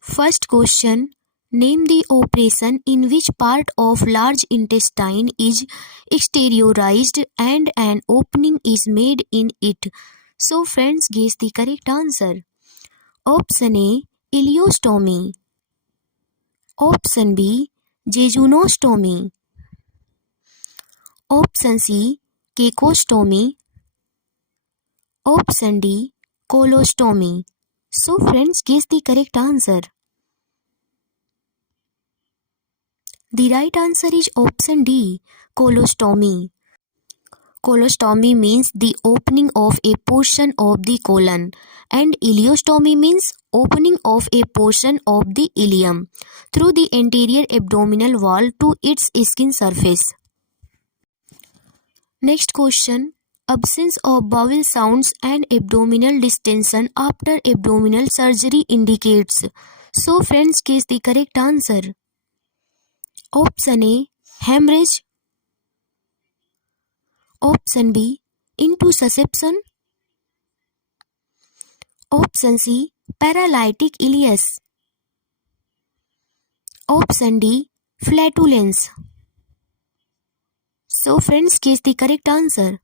First question. Name the operation in which part of large intestine is exteriorized and an opening is made in it. So friends, guess the correct answer. Option A. Ileostomy. Option B. Jejunostomy. Option C. Cacostomy. Option D. Colostomy. So friends, guess the correct answer. The right answer is option D. Colostomy. Colostomy means the opening of a portion of the colon, and ileostomy means opening of a portion of the ileum through the anterior abdominal wall to its skin surface. Next question. Absence of bowel sounds and abdominal distension after abdominal surgery indicates. So friends, guess the correct answer. Option A. Hemorrhage. Option B. Intussusception. Option C. Paralytic ileus. Option D. Flatulence. So friends, guess the correct answer.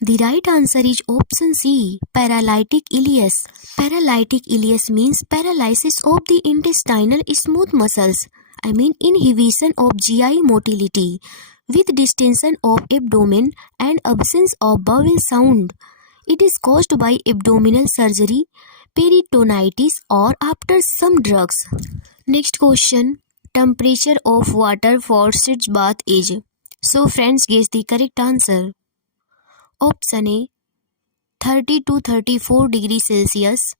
The right answer is option C. Paralytic ileus. Paralytic ileus means paralysis of the intestinal smooth muscles. Inhibition of GI motility with distension of abdomen and absence of bowel sound. It is caused by abdominal surgery, peritonitis, or after some drugs. Next question. Temperature of water for sitz bath is. So friends, guess the correct answer. Option A. 30 to 34 degrees Celsius.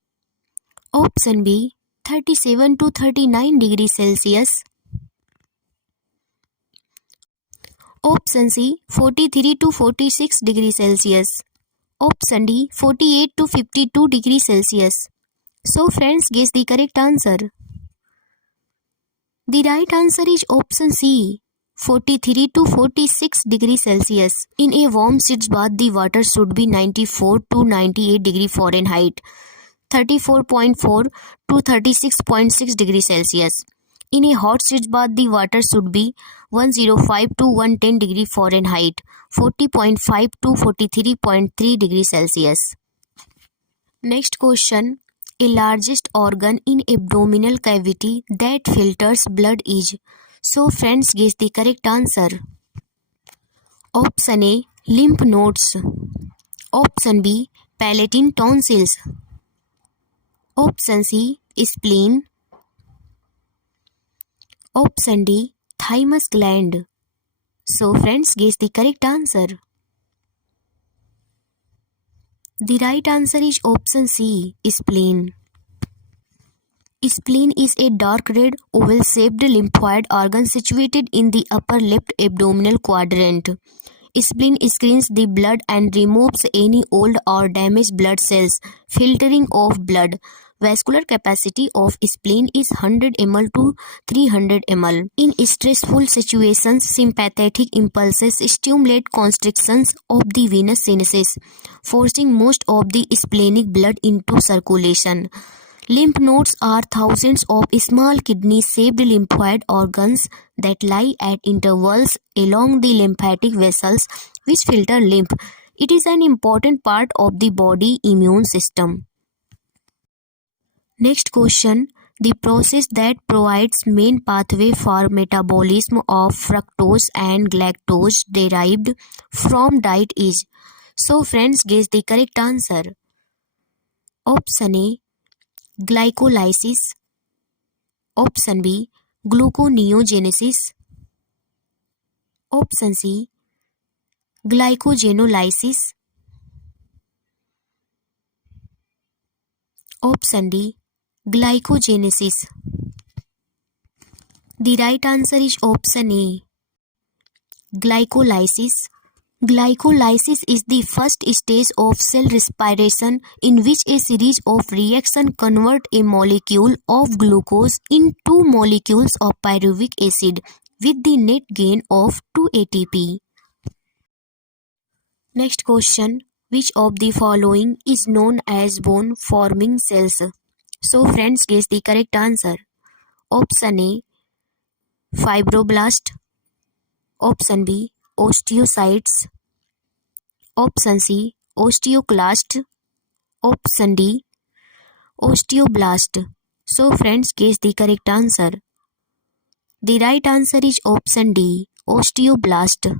Option B. 37 to 39 degrees Celsius. Option C. 43 to 46 degrees Celsius. Option D. 48 to 52 degrees Celsius. So friends, guess the correct answer. The right answer is option C. 43 to 46 degrees Celsius. In a warm sitz bath, the water should be 94 to 98 degree Fahrenheit, 34.4 to 36.6 degrees Celsius. In a hot sitz bath, the water should be 105 to 110 degree Fahrenheit, 40.5 to 43.3 degrees Celsius. Next question. A largest organ in abdominal cavity that filters blood is. So friends, guess the correct answer. Option A. Lymph nodes. Option B. Palatine tonsils. Option C. Spleen. Option D. Thymus gland. So friends, guess the correct answer. The right answer is option C. Spleen. Spleen is a dark red oval-shaped lymphoid organ situated in the upper left abdominal quadrant. Spleen screens the blood and removes any old or damaged blood cells, filtering of blood. Vascular capacity of spleen is 100 ml to 300 ml. In stressful situations, sympathetic impulses stimulate constrictions of the venous sinuses, forcing most of the splenic blood into circulation. Lymph nodes are thousands of small kidney-shaped lymphoid organs that lie at intervals along the lymphatic vessels which filter lymph. It is an important part of the body immune system. Next question. The process that provides main pathway for metabolism of fructose and galactose derived from diet is. So friends, guess the correct answer. Option A. Glycolysis. Option B. Gluconeogenesis. Option C. Glycogenolysis. Option D. Glycogenesis. The right answer is option A. Glycolysis. Glycolysis is the first stage of cell respiration in which a series of reactions convert a molecule of glucose into molecules of pyruvic acid with the net gain of 2 ATP. Next question. Which of the following is known as bone-forming cells? So friends, guess the correct answer. Option A, fibroblast. Option B, osteocytes. Option C, osteoclast. Option D, osteoblast. So friends, guess the correct answer. The right answer is option D, osteoblast.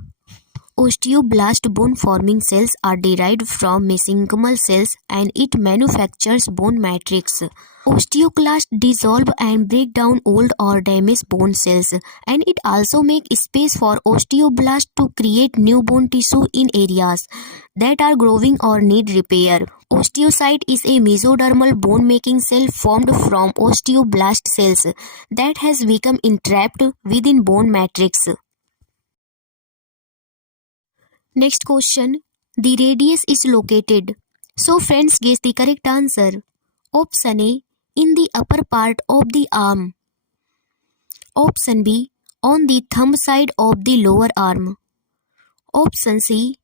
Osteoblast bone-forming cells are derived from mesenchymal cells and it manufactures bone matrix. Osteoclast dissolve and break down old or damaged bone cells, and it also makes space for osteoblast to create new bone tissue in areas that are growing or need repair. Osteocyte is a mesodermal bone-making cell formed from osteoblast cells that has become entrapped within bone matrix. Next question. The radius is located. So friends, guess the correct answer. Option A, in the upper part of the arm. Option B, on the thumb side of the lower arm. Option C,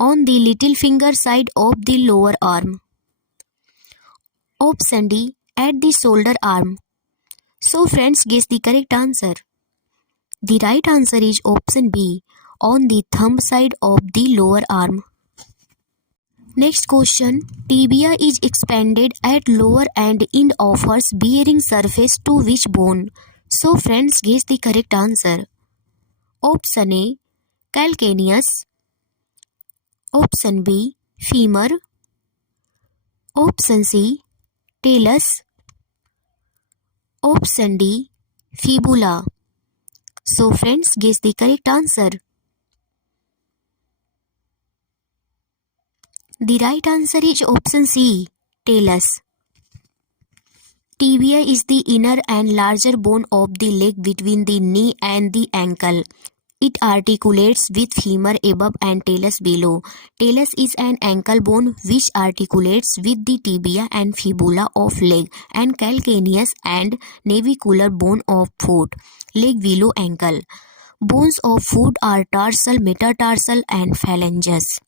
on the little finger side of the lower arm. Option D, at the shoulder arm. So friends, guess the correct answer. The right answer is option B, on the thumb side of the lower arm. Next question. Tibia is expanded at lower and end offers bearing surface to which bone? So friends, guess the correct answer. Option A, calcaneus. Option B, femur. Option C, talus. Option D, fibula. So friends, guess the correct answer. The right answer is option C, talus. Tibia is the inner and larger bone of the leg between the knee and the ankle. It articulates with femur above and talus below. Talus is an ankle bone which articulates with the tibia and fibula of leg, and calcaneus and navicular bone of foot, leg below ankle. Bones of foot are tarsal, metatarsal and phalanges.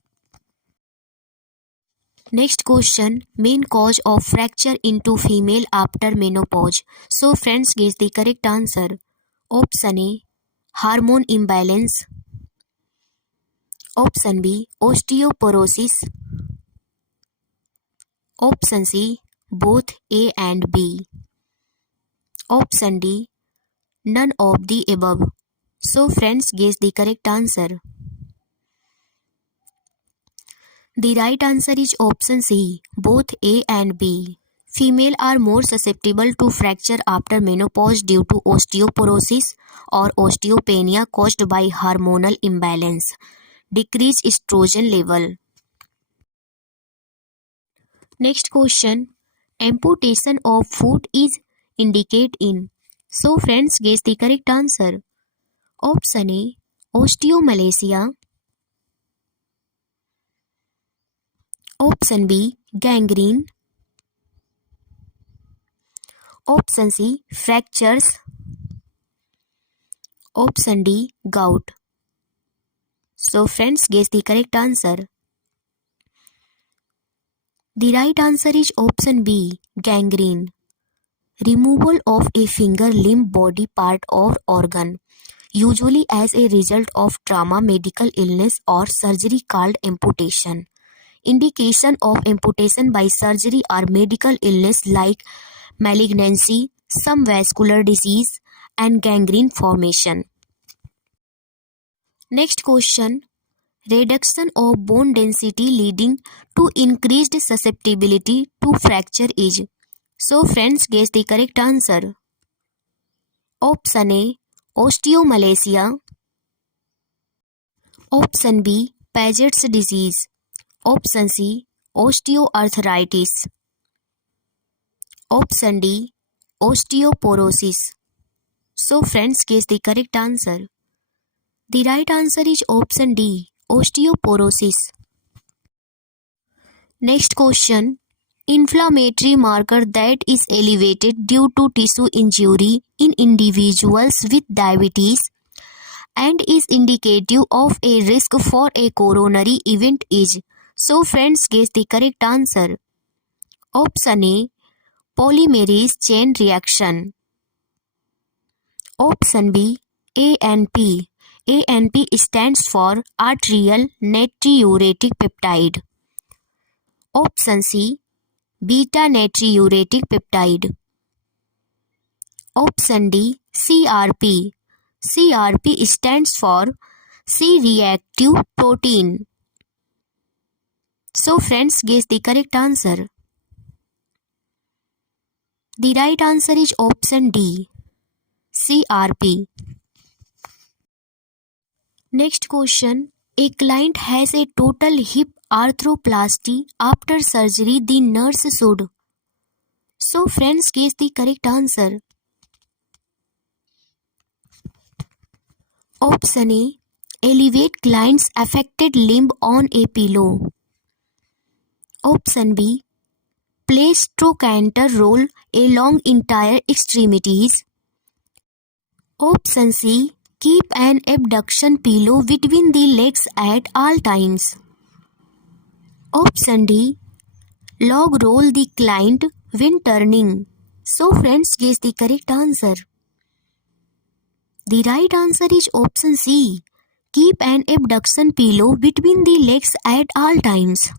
Next question. Main cause of fracture into female after menopause. So friends, guess the correct answer. Option A, hormone imbalance. Option B, osteoporosis. Option C, both A and B. Option D, none of the above. So friends, guess the correct answer. The right answer is option C, both A and B. Female are more susceptible to fracture after menopause due to osteoporosis or osteopenia caused by hormonal imbalance, decreased estrogen level. Next question. Amputation of foot is indicated in. So friends, guess the correct answer. Option A, osteomalacia. Option B, gangrene. Option C, fractures. Option D, gout. So friends, guess the correct answer. The right answer is option B, gangrene. Removal of a finger, limb, body part or organ, usually as a result of trauma, medical illness or surgery called amputation. Indication of amputation by surgery are medical illness like malignancy, some vascular disease, and gangrene formation. Next question. Reduction of bone density leading to increased susceptibility to fracture is. So friends, guess the correct answer. Option A, osteomalacia. Option B, Paget's disease. Option C, osteoarthritis. Option D, osteoporosis. So friends, guess the correct answer. The right answer is option D, osteoporosis. Next question. Inflammatory marker that is elevated due to tissue injury in individuals with diabetes and is indicative of a risk for a coronary event is. So friends, guess the correct answer. Option A, polymerase chain reaction. Option B, ANP. ANP stands for arterial natriuretic peptide. Option C, beta natriuretic peptide. Option D, CRP. CRP stands for C-reactive protein. So friends, guess the correct answer. The right answer is option D, CRP. Next question. A client has a total hip arthroplasty. After surgery, the nurse should. So friends, guess the correct answer. Option A, elevate client's affected limb on a pillow. Option B, place trochanter roll along entire extremities. Option C, keep an abduction pillow between the legs at all times. Option D, log roll the client when turning. So friends, guess the correct answer. The right answer is option C, keep an abduction pillow between the legs at all times.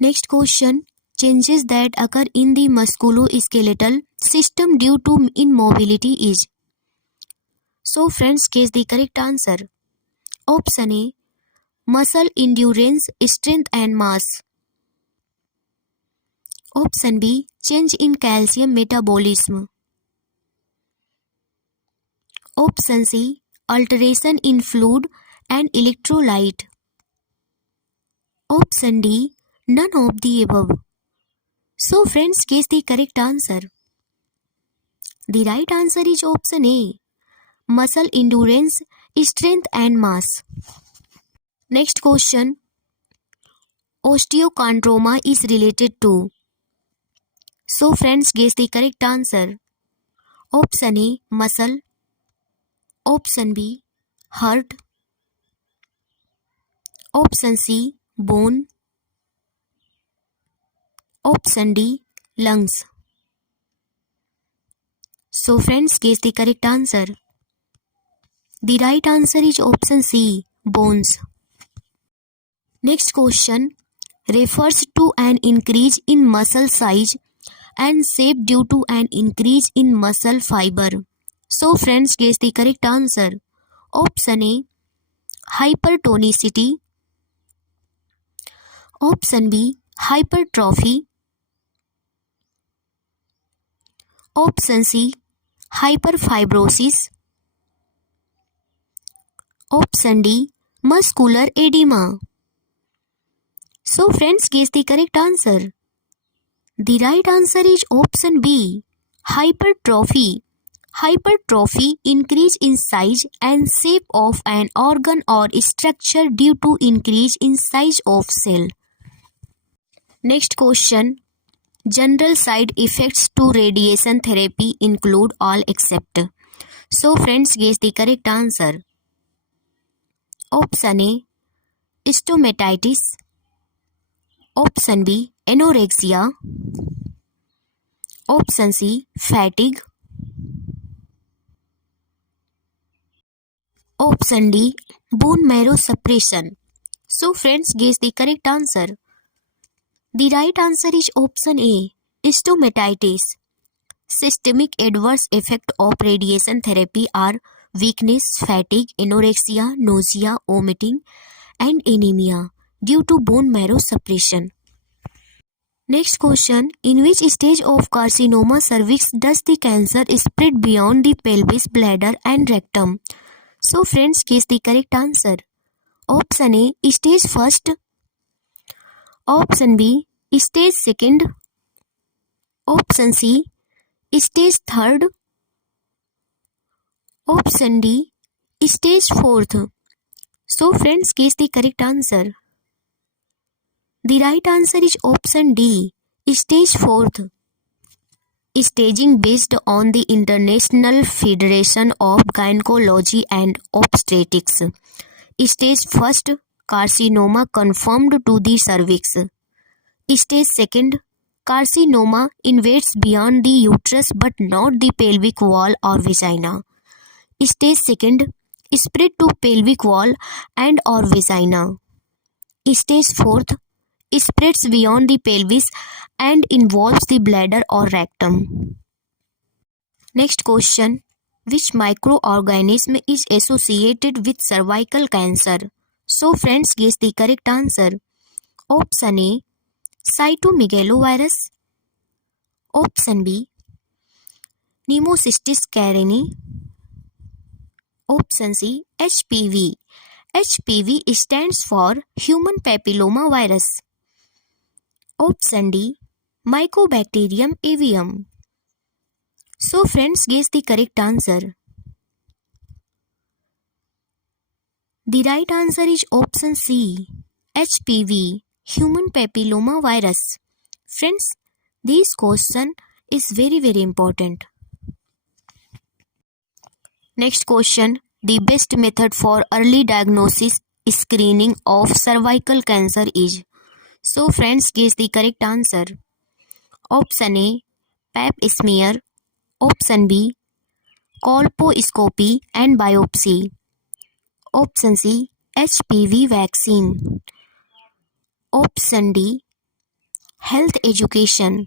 Next question. Changes that occur in the musculoskeletal system due to immobility is. So friends, guess the correct answer. Option A, muscle endurance, strength and mass. Option B, change in calcium metabolism. Option C, alteration in fluid and electrolyte. Option D, none of the above. So friends, guess the correct answer. The right answer is option A, muscle endurance, strength and mass. Next question. Osteochondroma is related to. So friends, guess the correct answer. Option A, muscle. Option B, heart. Option C, bone. Option D, lungs. So friends, guess the correct answer. The right answer is option C, bones. Next question refers to an increase in muscle size and shape due to an increase in muscle fiber. So friends, guess the correct answer. Option A, hypertonicity. Option B, hypertrophy. Option C, hyperfibrosis. Option D, muscular edema. So friends, guess the correct answer. The right answer is option B, hypertrophy. Hypertrophy, increase in size and shape of an organ or structure due to increase in size of cell. Next question. General side effects to radiation therapy include all except. So friends, guess the correct answer. Option A, stomatitis. Option B, anorexia. Option C, fatigue. Option D, bone marrow suppression. So friends, guess the correct answer. The right answer is option A, stomatitis. Systemic adverse effects of radiation therapy are weakness, fatigue, anorexia, nausea, vomiting, and anemia due to bone marrow suppression. Next question. In which stage of carcinoma cervix does the cancer spread beyond the pelvis, bladder, and rectum? So friends, guess the correct answer. Option A, stage first. Option B, stage second. Option C, stage third. Option D, stage fourth. So friends, guess the correct answer. The right answer is option D, stage fourth. Staging based on the International Federation of Gynecology and Obstetrics. Stage first, carcinoma confirmed to the cervix. Stage 2, carcinoma invades beyond the uterus but not the pelvic wall or vagina. Stage 2, spread to pelvic wall and or vagina. Stage 4, spreads beyond the pelvis and involves the bladder or rectum. Next question. Which microorganism is associated with cervical cancer? So friends, guess the correct answer. Option A, cytomegalovirus. Option B, Pneumocystis carinii. Option C, HPV. HPV stands for human papilloma virus. Option D, Mycobacterium avium. So friends, guess the correct answer. The right answer is option C, HPV, human papilloma virus. Friends, this question is very important. Next question. The best method for early diagnosis screening of cervical cancer is. So friends, guess the correct answer. Option A, pap smear. Option B, colposcopy and biopsy. Option C, HPV vaccine. Option D, health education.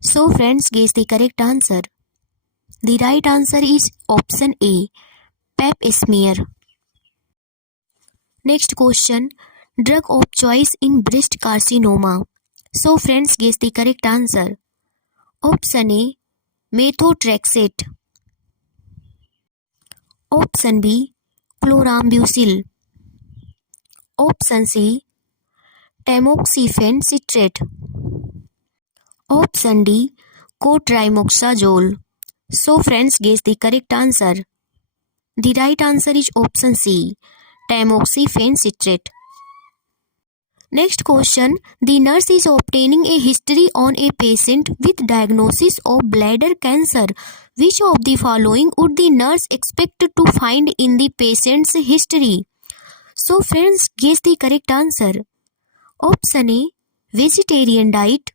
So friends, guess the correct answer. The right answer is option A, pap smear. Next question. Drug of choice in breast carcinoma. So friends, guess the correct answer. Option A, methotrexate. Option B, chlorambucil. Option C, tamoxifen citrate. Option D, cotrimoxazole. So friends, guess the correct answer. The right answer is option C, tamoxifen citrate. Next question. The nurse is obtaining a history on a patient with diagnosis of bladder cancer. Which of the following would the nurse expect to find in the patient's history? So friends, guess the correct answer. Option A, vegetarian diet.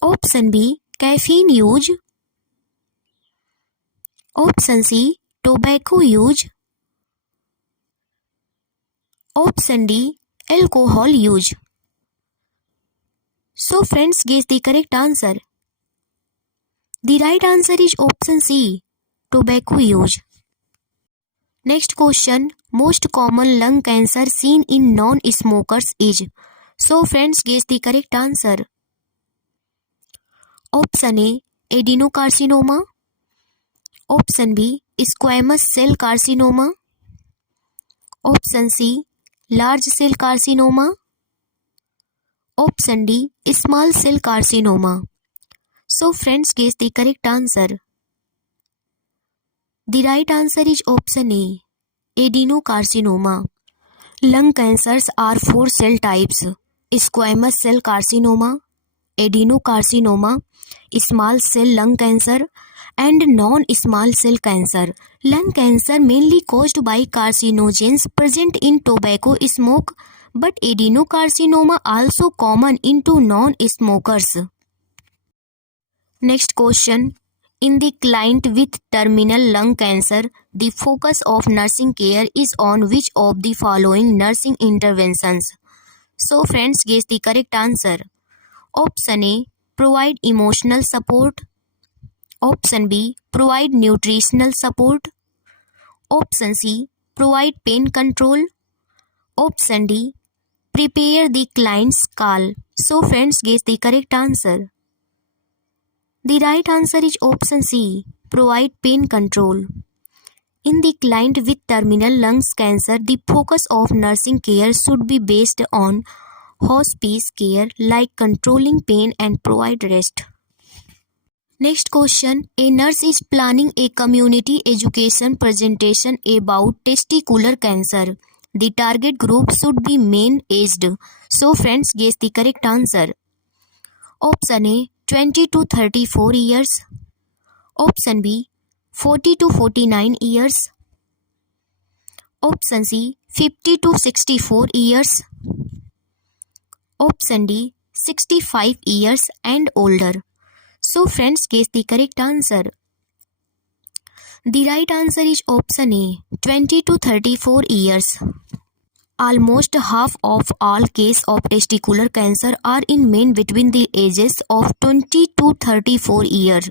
Option B, caffeine use. Option C, tobacco use. Option D, alcohol use. So friends, guess the correct answer. The right answer is option C, tobacco use. Next question. Most common lung cancer seen in non-smokers is. So friends, guess the correct answer. Option A, adenocarcinoma. Option B, squamous cell carcinoma. Option C, large cell carcinoma. Option D, small cell carcinoma. So friends, guess the correct answer. The right answer is option A, adenocarcinoma. Lung cancers are 4 cell types: squamous cell carcinoma, adenocarcinoma, small cell lung cancer, and non-small cell cancer. Lung cancer mainly caused by carcinogens present in tobacco smoke, but adenocarcinoma also common into non-smokers. Next question. In the client with terminal lung cancer, the focus of nursing care is on which of the following nursing interventions? So friends, guess the correct answer. Option A, provide emotional support. Option B, provide nutritional support. Option C, provide pain control. Option D, prepare the client's skull. So friends, guess the correct answer. The right answer is option C, provide pain control. In the client with terminal lung cancer, the focus of nursing care should be based on hospice care like controlling pain and provide rest. Next question. A nurse is planning a community education presentation about testicular cancer. The target group should be men aged. So friends, guess the correct answer. Option A, 20 to 34 years. Option B, 40 to 49 years. Option C, 50 to 64 years. Option D, 65 years and older. So friends, guess the correct answer. The right answer is option A, 20 to 34 years. Almost half of all cases of testicular cancer are in men between the ages of 20 to 34 years.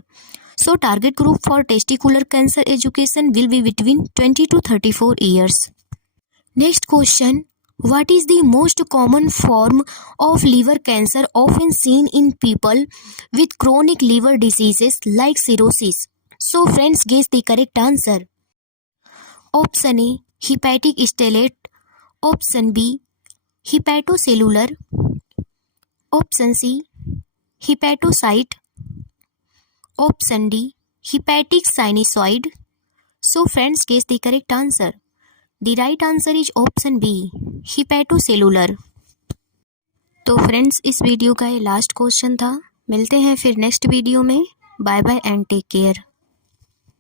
So target group for testicular cancer education will be between 20 to 34 years. Next question. What is the most common form of liver cancer often seen in people with chronic liver diseases like cirrhosis? So friends, guess the correct answer. Option A, hepatic stellate. Option B, hepatocellular. Option C, hepatocyte. Option D, hepatic sinusoid. So friends, guess the correct answer. The right answer is option B, hepatocellular. तो friends, इस video का ये last question था. मिलते हैं फिर next video में. Bye bye and take care.